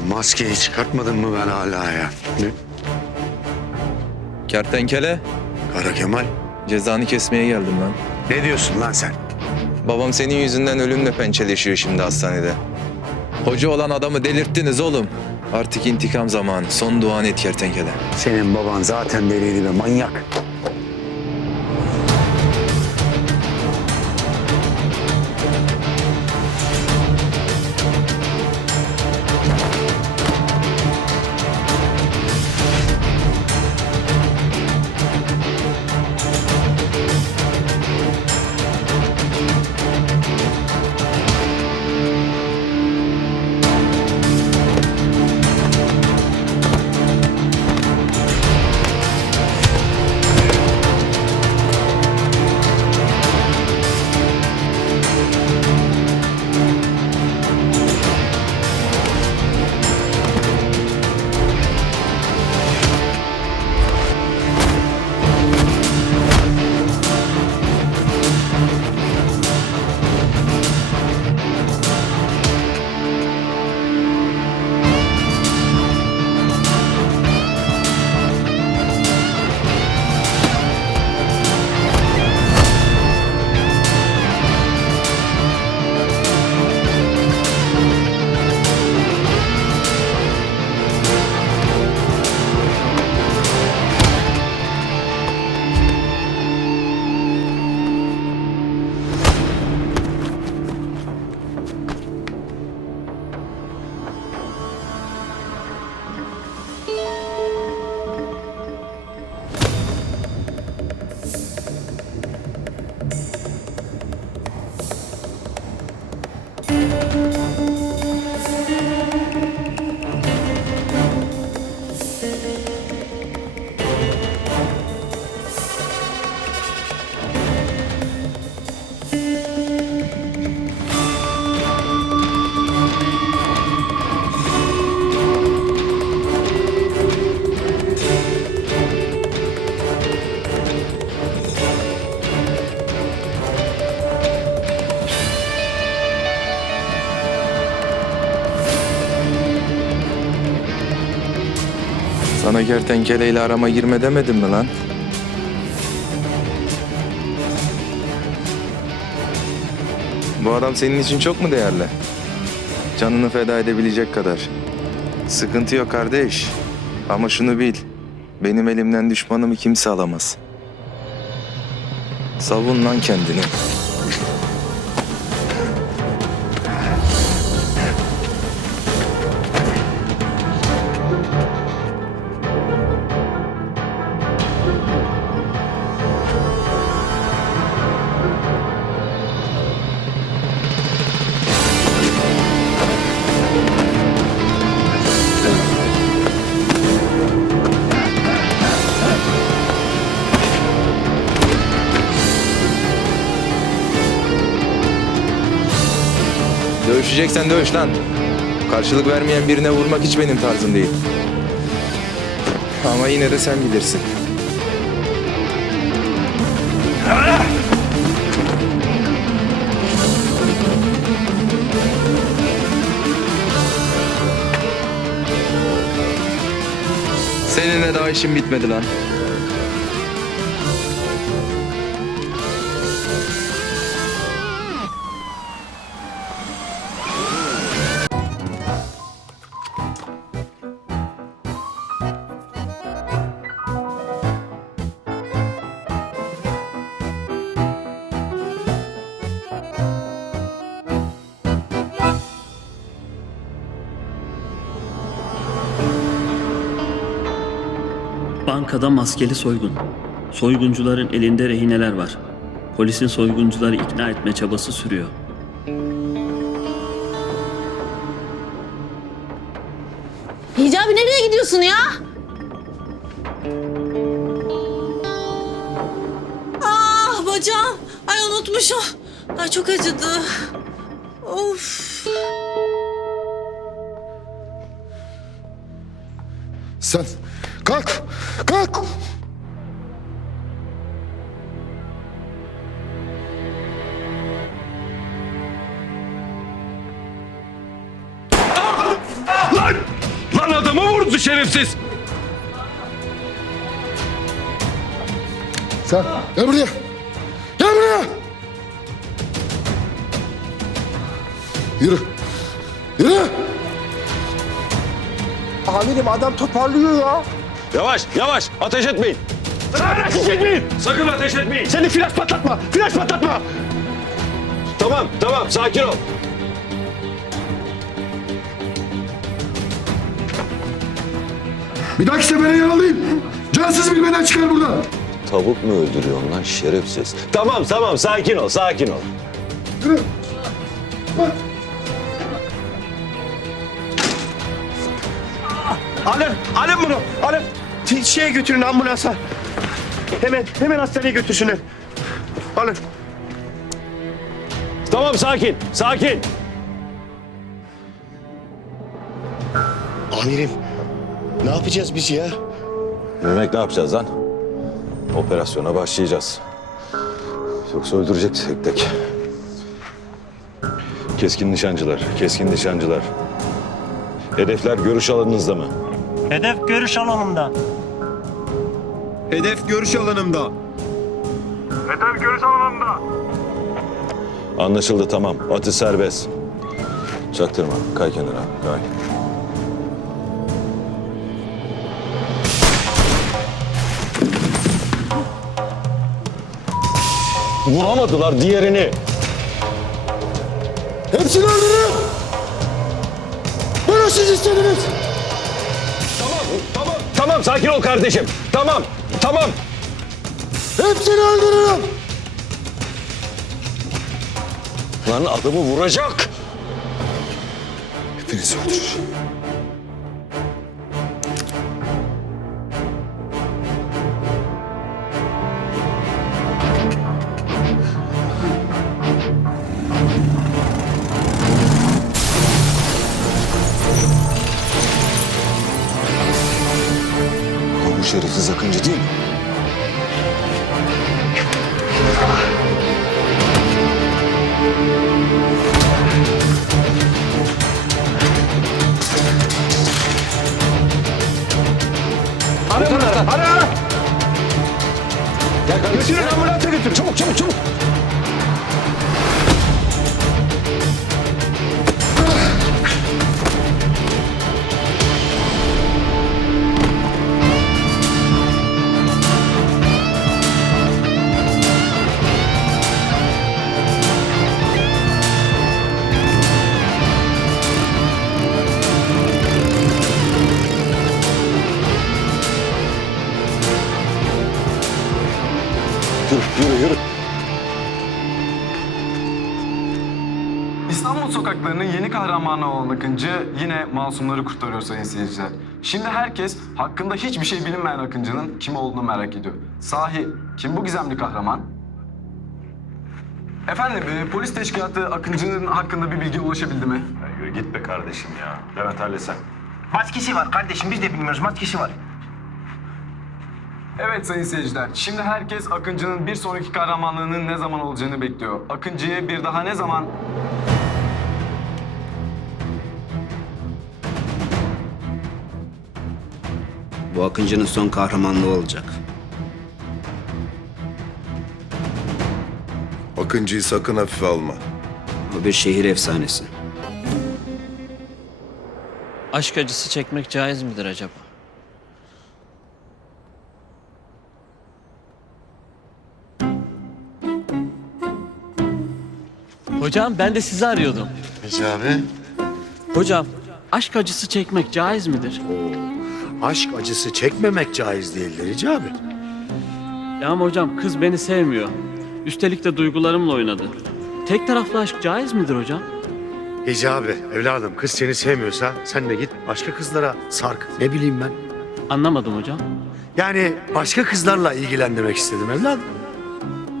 Lan maskeyi çıkartmadın mı ben hala ya? Ne? Kertenkele, Kara Kemal. cezanı kesmeye geldim lan. Ne diyorsun lan sen? Babam senin yüzünden ölümle pençeleşiyor şimdi hastanede. Hoca olan adamı delirttiniz oğlum. Artık intikam zamanı. Son duan et kertenkele. Senin baban zaten deliydi be manyak. Sana kertenkeleyle arama girme demedim mi lan? Bu adam senin için çok mu değerli? Canını feda edebilecek kadar. Sıkıntı yok kardeş. Ama şunu bil. Benim elimden düşmanımı kimse alamaz. Savun lan kendini. Dövüşeceksen dövüş lan. Karşılık vermeyen birine vurmak hiç benim tarzım değil. Ama yine de sen bilirsin. Seninle daha işim bitmedi lan. Bankada maskeli soygun. Soyguncuların elinde rehineler var. Polisin soyguncuları ikna etme çabası sürüyor. Hicabi nereye gidiyorsun ya? Ah bacağım. Ay unutmuşum. Ay çok acıdı. Of. Sen kalk, kalk. Lan! adamı vurdu şerefsiz. Sen gel buraya. Gel buraya. Yürü. Yürü. Amirim adam toparlıyor ya. Yavaş yavaş ateş etmeyin. Ateş etmeyin. Sakın ateş etmeyin. Seni flash patlatma. Flash patlatma. Tamam tamam sakin ol. Bir dahaki sefere yaralayayım. Cansız bilmeden çıkar buradan. Tavuk mu öldürüyorsun lan şerefsiz? Tamam tamam sakin ol sakin ol. Yürü. Bak. Alın, alın bunu. Alın. Şeye götürün ambulansa. Hemen, hemen hastaneye götürsünler. Alın. Tamam sakin sakin. Amirim, ne yapacağız biz ya? Demek ne yapacağız lan? Operasyona başlayacağız. Yoksa öldürecek tek tek. Keskin nişancılar, keskin nişancılar. Hedefler görüş alanınızda mı? Hedef görüş alanında. Hedef görüş alanımda. Anlaşıldı tamam. Atı serbest. Çaktırma. Kay kenara. Kay. Vuramadılar diğerini. Hepsini öldürün. Bunu siz istediniz. Tamam, tamam sakin ol kardeşim. Tamam, tamam. Hepsini öldürürüm. Lan adamı vuracak. Hepinizi öldürürüm. İstanbul sokaklarının yeni kahramanı olan Akıncı yine masumları kurtarıyor sayın seyirciler. Şimdi herkes hakkında hiçbir şey bilinmeyen Akıncı'nın kim olduğunu merak ediyor. Sahi kim bu gizemli kahraman? Efendim e, polis teşkilatı Akıncı'nın hakkında bir bilgi ulaşabildi mi? Yürü git be kardeşim ya. Levent hallesen. Maskesi var kardeşim, biz de bilmiyoruz. Maskesi var. Evet sayın seyirciler. Şimdi herkes Akıncı'nın bir sonraki kahramanlığının ne zaman olacağını bekliyor. Akıncı'yı bir daha ne zaman Bu Akıncı'nın son kahramanlığı olacak. Akıncı'yı sakın hafife alma. Bu bir şehir efsanesi. Aşk acısı çekmek caiz midir acaba? Hocam ben de sizi arıyordum. Hicabi. Hocam aşk acısı çekmek caiz midir? Aşk acısı çekmemek caiz değildir Hicabi. Ya ama hocam kız beni sevmiyor. Üstelik de duygularımla oynadı. Tek taraflı aşk caiz midir hocam? Hicabi evladım kız seni sevmiyorsa sen de git başka kızlara sark. Ne bileyim ben. Anlamadım hocam. Yani başka kızlarla ilgilen demek istedim evladım.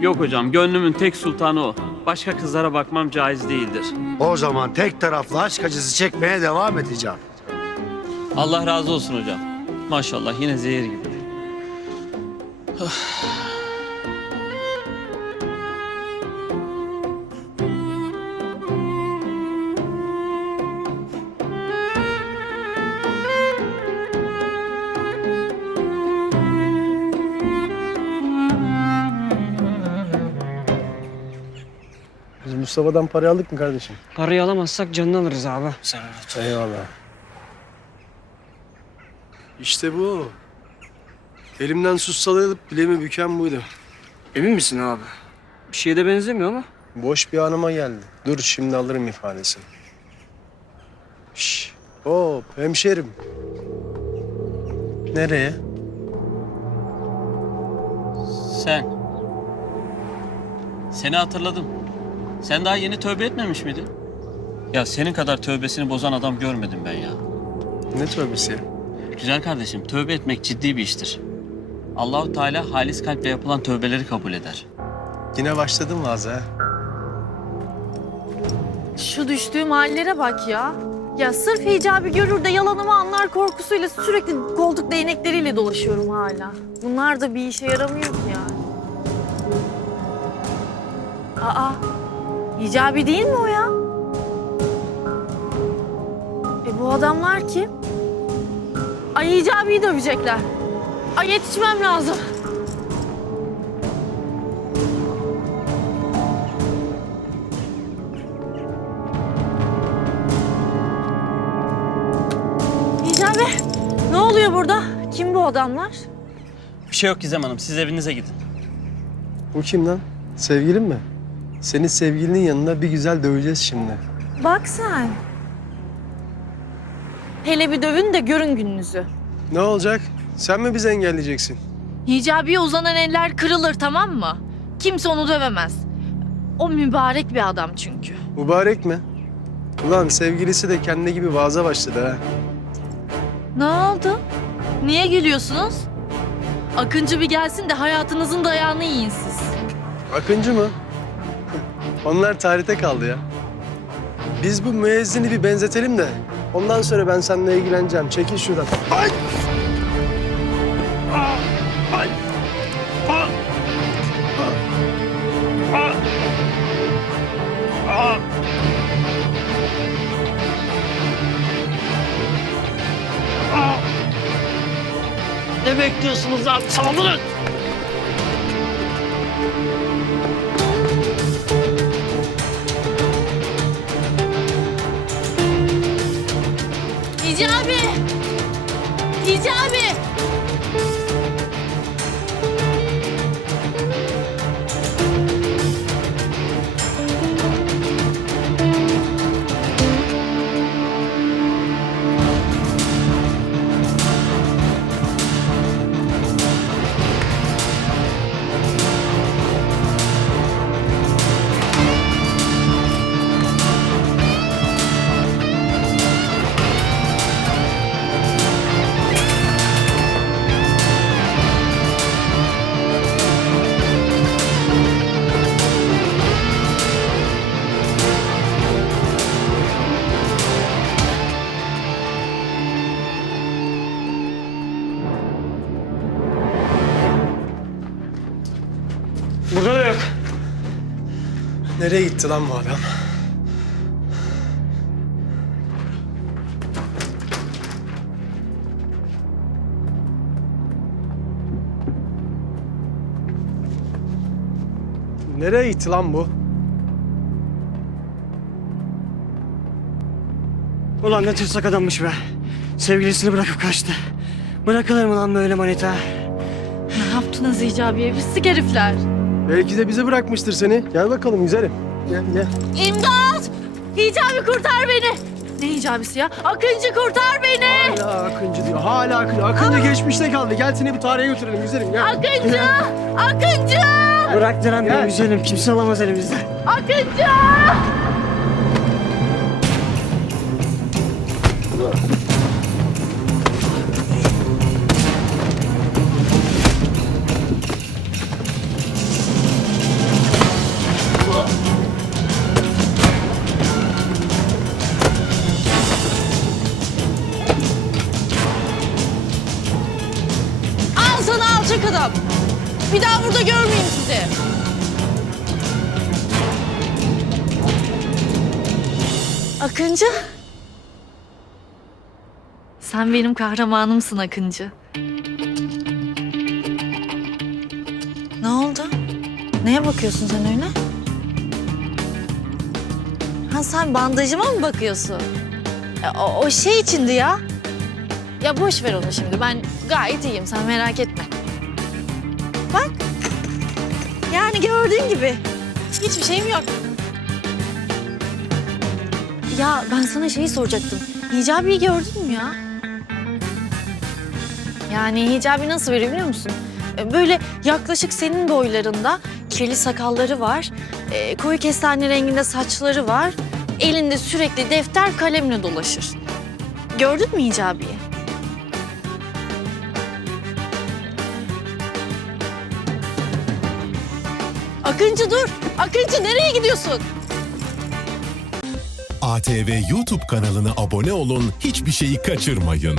Yok hocam gönlümün tek sultanı o. Başka kızlara bakmam caiz değildir. O zaman tek taraflı aşk acısı çekmeye devam edeceğim. Allah razı olsun hocam. Maşallah yine zehir gibi. Ah. Mustafa'dan parayı aldık mı kardeşim? Parayı alamazsak canını alırız abi. Sen evet. Eyvallah. İşte bu. Elimden sussalı alıp bileğimi büken buydu. Emin misin abi? Bir şeye de benzemiyor ama. Boş bir anıma geldi. Dur şimdi alırım ifadesini. Şş, hop hemşerim. Nereye? Sen. Seni hatırladım. Sen daha yeni tövbe etmemiş miydin? Ya senin kadar tövbesini bozan adam görmedim ben ya. Ne tövbesi ya? Güzel kardeşim, tövbe etmek ciddi bir iştir. Allahu Teala halis kalple yapılan tövbeleri kabul eder. Yine başladın vaazı ha. Şu düştüğüm hallere bak ya. Ya sırf hicabi görür de yalanımı anlar korkusuyla sürekli koltuk değnekleriyle dolaşıyorum hala. Bunlar da bir işe yaramıyor ki yani. Aa, hicabi değil mi o ya? E bu adamlar kim? Ay hicabiyi dövecekler. Ay yetişmem lazım. Hicabi, ne oluyor burada? Kim bu adamlar? Bir şey yok Gizem Hanım, siz evinize gidin. Bu kim lan? Sevgilin mi? Senin sevgilinin yanında bir güzel döveceğiz şimdi. Bak sen. Hele bir dövün de görün gününüzü. Ne olacak? Sen mi bizi engelleyeceksin? Hicabiye uzanan eller kırılır tamam mı? Kimse onu dövemez. O mübarek bir adam çünkü. Mübarek mi? Ulan sevgilisi de kendi gibi vaaza başladı ha. Ne oldu? Niye gülüyorsunuz? Akıncı bir gelsin de hayatınızın dayağını yiyin siz. Akıncı mı? Onlar tarihte kaldı ya. Biz bu müezzini bir benzetelim de ondan sonra ben seninle ilgileneceğim. Çekil şuradan. Ay! Ay! Ah! Ah! Ah! Ah! Ne bekliyorsunuz lan? Saldırın! Hicabi! Hicabi! Nereye gitti lan bu adam? Nereye gitti lan bu? Ulan ne tırsak adammış be. Sevgilisini bırakıp kaçtı. Bırakılır mı lan böyle manita? Ne yaptınız Hicabi'ye pislik herifler? Belki de bize bırakmıştır seni. Gel bakalım güzelim. Gel gel. İmdat! Hicabi kurtar beni! Ne hicabisi ya? Akıncı kurtar beni! Hala Akıncı diyor. Hala Akıncı. Akıncı geçmişte kaldı. Gel seni bir tarihe götürelim güzelim. Gel. Akıncı! Akıncı! Bırak diren Gel. benim güzelim. Kimse alamaz elimizden. Akıncı! Bir daha burada görmeyeyim sizi. Akıncı. Sen benim kahramanımsın Akıncı. Ne oldu? Neye bakıyorsun sen öyle? Ha sen bandajıma mı bakıyorsun? Ya, o, o şey içindi ya. Ya boş ver onu şimdi. Ben gayet iyiyim. Sen merak etme. Bak. Yani gördüğün gibi. Hiçbir şeyim yok. Ya ben sana şeyi soracaktım. Hicabi'yi gördün mü ya? Yani Hicabi nasıl biri biliyor musun? E, Böyle yaklaşık senin boylarında kirli sakalları var. e, koyu kestane renginde saçları var. Elinde sürekli defter kalemle dolaşır. Gördün mü Hicabi'yi? Akıncı dur. Akıncı nereye gidiyorsun? ATV YouTube kanalına abone olun, hiçbir şeyi kaçırmayın.